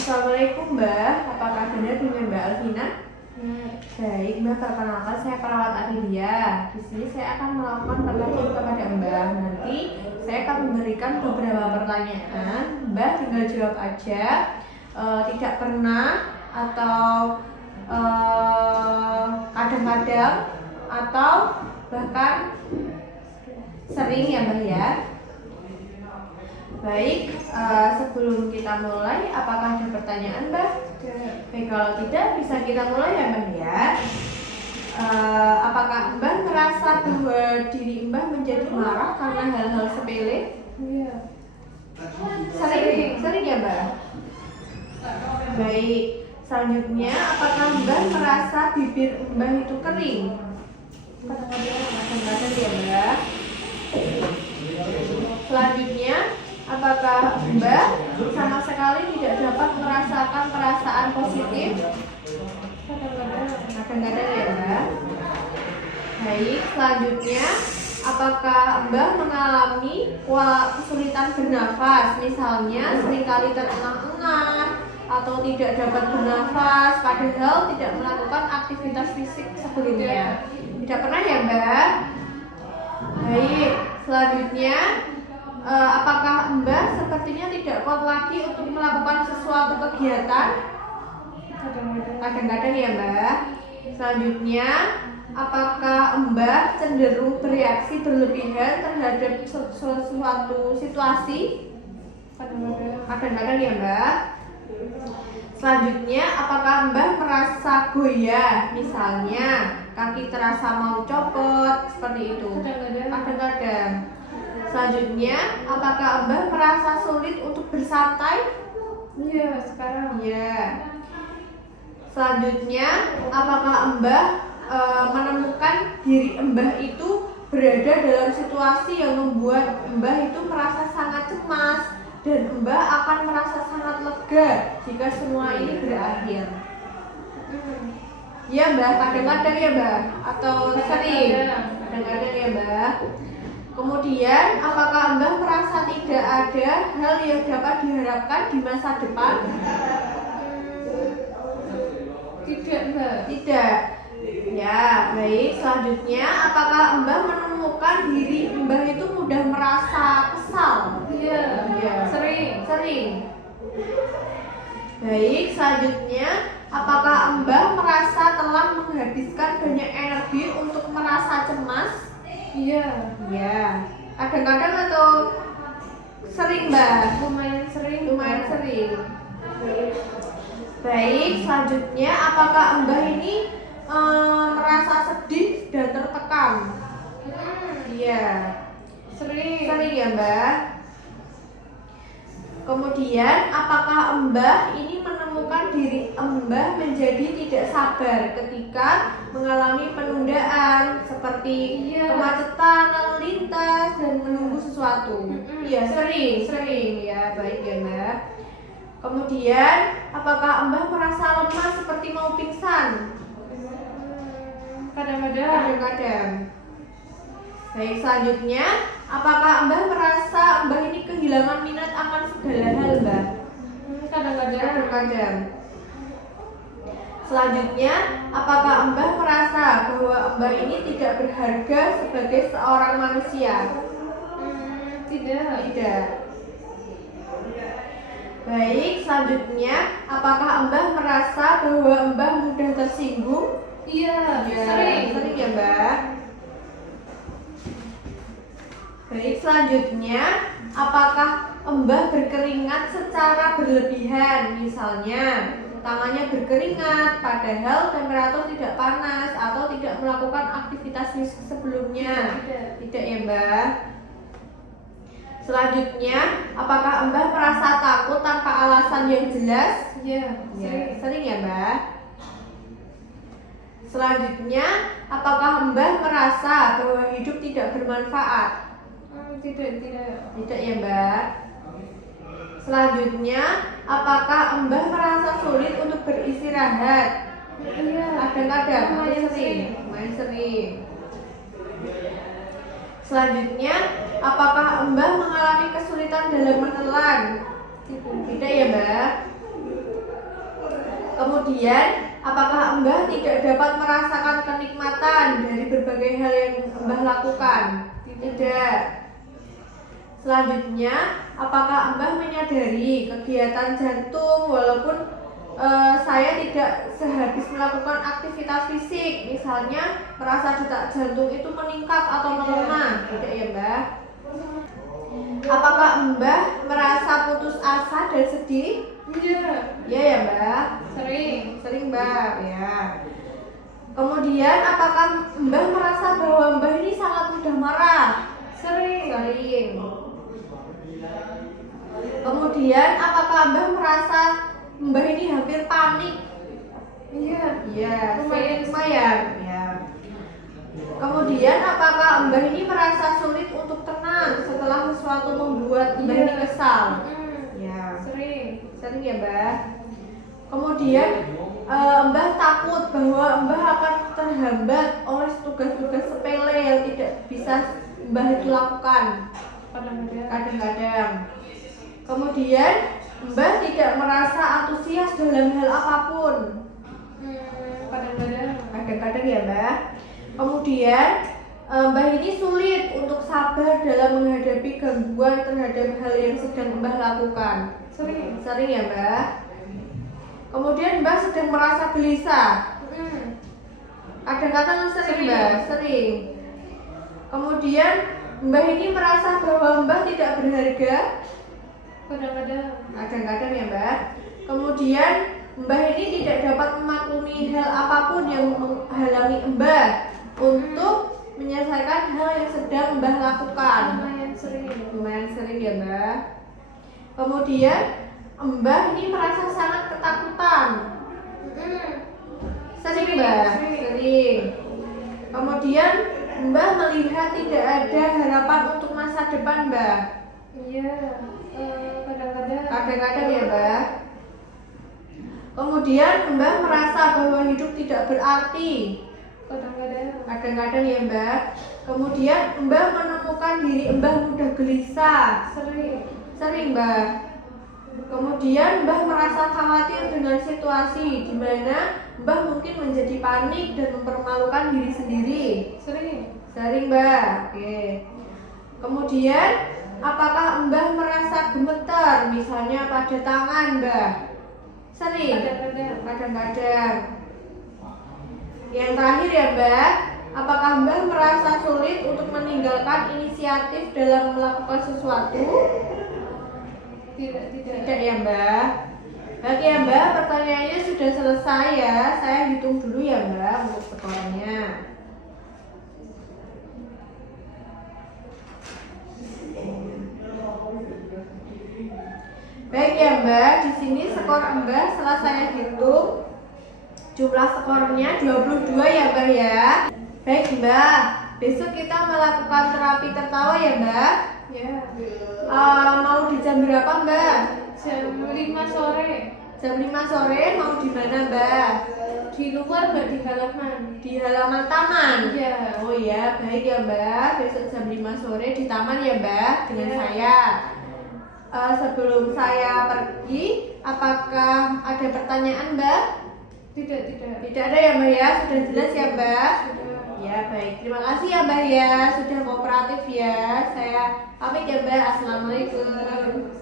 Assalamualaikum Mbak, apakah benar dengan Mbak Alvina? Baik Mbak, perkenalkan saya perawat Adelia. Di sini saya akan melakukan pertanyaan kepada Mbak. Nanti saya akan memberikan beberapa pertanyaan. Mbak tinggal jawab aja. Tidak pernah atau kadang-kadang atau bahkan sering ya Mbak ya. Baik, sebelum kita mulai, apakah ada pertanyaan Mbak? Baik, kalau tidak bisa kita mulai ya Mbak ya. Apakah Mbak merasa bahwa diri Mbak menjadi marah karena hal-hal sepele? Iya. Sering ya Mbak? Baik, selanjutnya apakah Mbak merasa bibir Mbak itu kering? Kadang-kadang ya Mbak. Selanjutnya, apakah Mbak sama sekali tidak dapat merasakan perasaan positif? Kadang-kadang ya Mbak. Baik, selanjutnya apakah Mbak mengalami kesulitan bernafas? Misalnya seringkali terengah-engah atau tidak dapat bernafas padahal tidak melakukan aktivitas fisik sebelumnya. Tidak pernah ya Mbak? Baik, selanjutnya apakah Mbak sepertinya tidak kuat lagi untuk melakukan sesuatu kegiatan? Kadang-kadang ya Mbak. Selanjutnya, apakah Mbak cenderung bereaksi berlebihan terhadap suatu situasi? Kadang-kadang ya Mbak. Selanjutnya, apakah Mbak merasa goyah? Misalnya, kaki terasa mau copot, seperti itu. Kadang-kadang. Selanjutnya, apakah Mbak merasa sulit untuk bersantai? Iya, sekarang. Iya. Selanjutnya, apakah Mbak menemukan diri Mbak itu berada dalam situasi yang membuat Mbak itu merasa sangat cemas dan Mbak akan merasa sangat lega jika semua ini berakhir? Iya Mbak, kadang-kadang ya Mbak, atau sering? Kadang-kadang ya Mbak. Kemudian, apakah Mbak merasa tidak ada hal yang dapat diharapkan di masa depan? Tidak, Mbak. Tidak. Ya, baik. Selanjutnya, apakah Mbak menemukan diri Mbak itu mudah merasa kesal? Iya. Ya. Sering. Baik, selanjutnya, apakah Mbak merasa telah menghabiskan banyak energi untuk merasa cemas? Iya. Ya. Kadang-kadang atau sering Mbak? Lumayan sering. Baik, selanjutnya apakah Mbak ini merasa sedih dan tertekan? Iya. Sering ya Mbak. Kemudian apakah Mbak ini menemukan diri Mbak menjadi tidak sabar ketika mengalami penundaan seperti kemacetan lalu lintas dan menunggu sesuatu? Iya, sering ya, baik ya Mbak. Kemudian apakah Mbak merasa lemah seperti mau pingsan? Kadang-kadang. Baik, selanjutnya apakah Mbak merasa Mbak ini kehilangan minat akan segala hal Mbak? Kadang-kadang. Selanjutnya, apakah Mbak merasa bahwa Mbak ini tidak berharga sebagai seorang manusia? Tidak. Baik, selanjutnya, apakah Mbak merasa bahwa Mbak mudah tersinggung? Iya, Sering ya Mbak. Baik, selanjutnya, apakah Mbak berkeringat secara berlebihan? Misalnya, tangannya berkeringat padahal temperatur tidak panas atau tidak melakukan aktivitas fisik sebelumnya. Tidak ya Mbak. Selanjutnya, apakah Mbak merasa takut tanpa alasan yang jelas? Iya, Sering ya Mbak. Selanjutnya, apakah Mbak merasa bahwa hidup tidak bermanfaat? Tidak ya Mbak. Selanjutnya, apakah Mbak merasa sulit untuk beristirahat? Iya. Kadang-kadang, Lumayan sering. Selanjutnya, apakah Mbak mengalami kesulitan dalam menelan? Tidak ya Mbak. Kemudian, apakah Mbah tidak dapat merasakan kenikmatan dari berbagai hal yang Mbah lakukan? Tidak. Selanjutnya, apakah Mbah menyadari kegiatan jantung walaupun saya tidak sehabis melakukan aktivitas fisik, misalnya merasa detak jantung itu meningkat atau melemah? Tidak ya Mbah. Apakah Mbah merasa putus asa dan sedih? Iya. Iya ya Mbah. Sering Mbah ya. Kemudian apakah Mbah merasa bahwa Mbah ini sangat mudah marah? Sering. Kemudian apakah Mbah merasa Mbah ini hampir panik? Iya. Lumayan. Ya. Kemudian apakah Mbah ini merasa sulit untuk tenang setelah sesuatu membuat Mbah ini kesal? Ya. Sering ya Mbah. Kemudian Mbah takut bahwa Mbah akan terhambat oleh tugas-tugas sepele yang tidak bisa Mbah itu lakukan. Kadang-kadang. Kemudian Mbah tidak merasa antusias dalam hal apapun. Kadang-kadang ya Mbah. Kemudian Mbah ini sulit untuk sabar dalam menghadapi gangguan terhadap hal yang sedang Mbah lakukan. Sering ya Mbah. Kemudian Mbah sedang merasa gelisah. Kadang-kadang sering Mbah. Kemudian Mbah ini merasa bahwa Mbah tidak berharga. Kadang-kadang ya Mbah. Kemudian Mbah ini tidak dapat memaklumi hal apapun yang menghalangi Mbah untuk menyelesaikan hal yang sedang Mbah lakukan. Lumayan sering ya Mbah. Kemudian Mbah ini merasa sangat ketakutan. Sering Mbah. Kemudian Mbah melihat tidak ada harapan untuk masa depan Mbah. Kadang-kadang ya Mbah. Kemudian Mbah merasa bahwa hidup tidak berarti. Kadang-kadang ya Mbah. Kemudian Mbah menemukan diri Mbah mudah gelisah. Sering Mbah. Kemudian Mbah merasa khawatir dengan situasi di mana Mbah mungkin menjadi panik dan mempermalukan diri sendiri. Sering Mbah. Oke. Kemudian apakah Mbah merasa gemetar misalnya pada tangan Mbah? Sering. Kadang-kadang. Yang terakhir ya Mbah, apakah Mbah merasa sulit untuk meninggalkan inisiatif dalam melakukan sesuatu? Tidak ya Mbah. Baik ya Mbah, pertanyaannya sudah selesai ya. Saya hitung dulu ya Mbah untuk skornya. Baik ya Mbah, di sini skor Mbah setelah saya hitung jumlah skornya 22 ya Mbah ya. Baik Mbah, besok kita melakukan terapi tertawa ya Mbah. Mau di jam berapa Mbah? Jam 5 sore. Jam 5 sore mau di mana Mbah? Di luar Mbak, di halaman. Di halaman taman? Iya. Oh ya, baik ya Mbah. Besok jam 5 sore di taman ya Mbah dengan saya. Sebelum saya pergi, apakah ada pertanyaan Mbah? Tidak ada ya Mbah ya? Sudah jelas ya Mbah? Ya baik, terima kasih ya Mbah ya. Sudah kooperatif ya. Saya pamit ya Mbah. Assalamualaikum.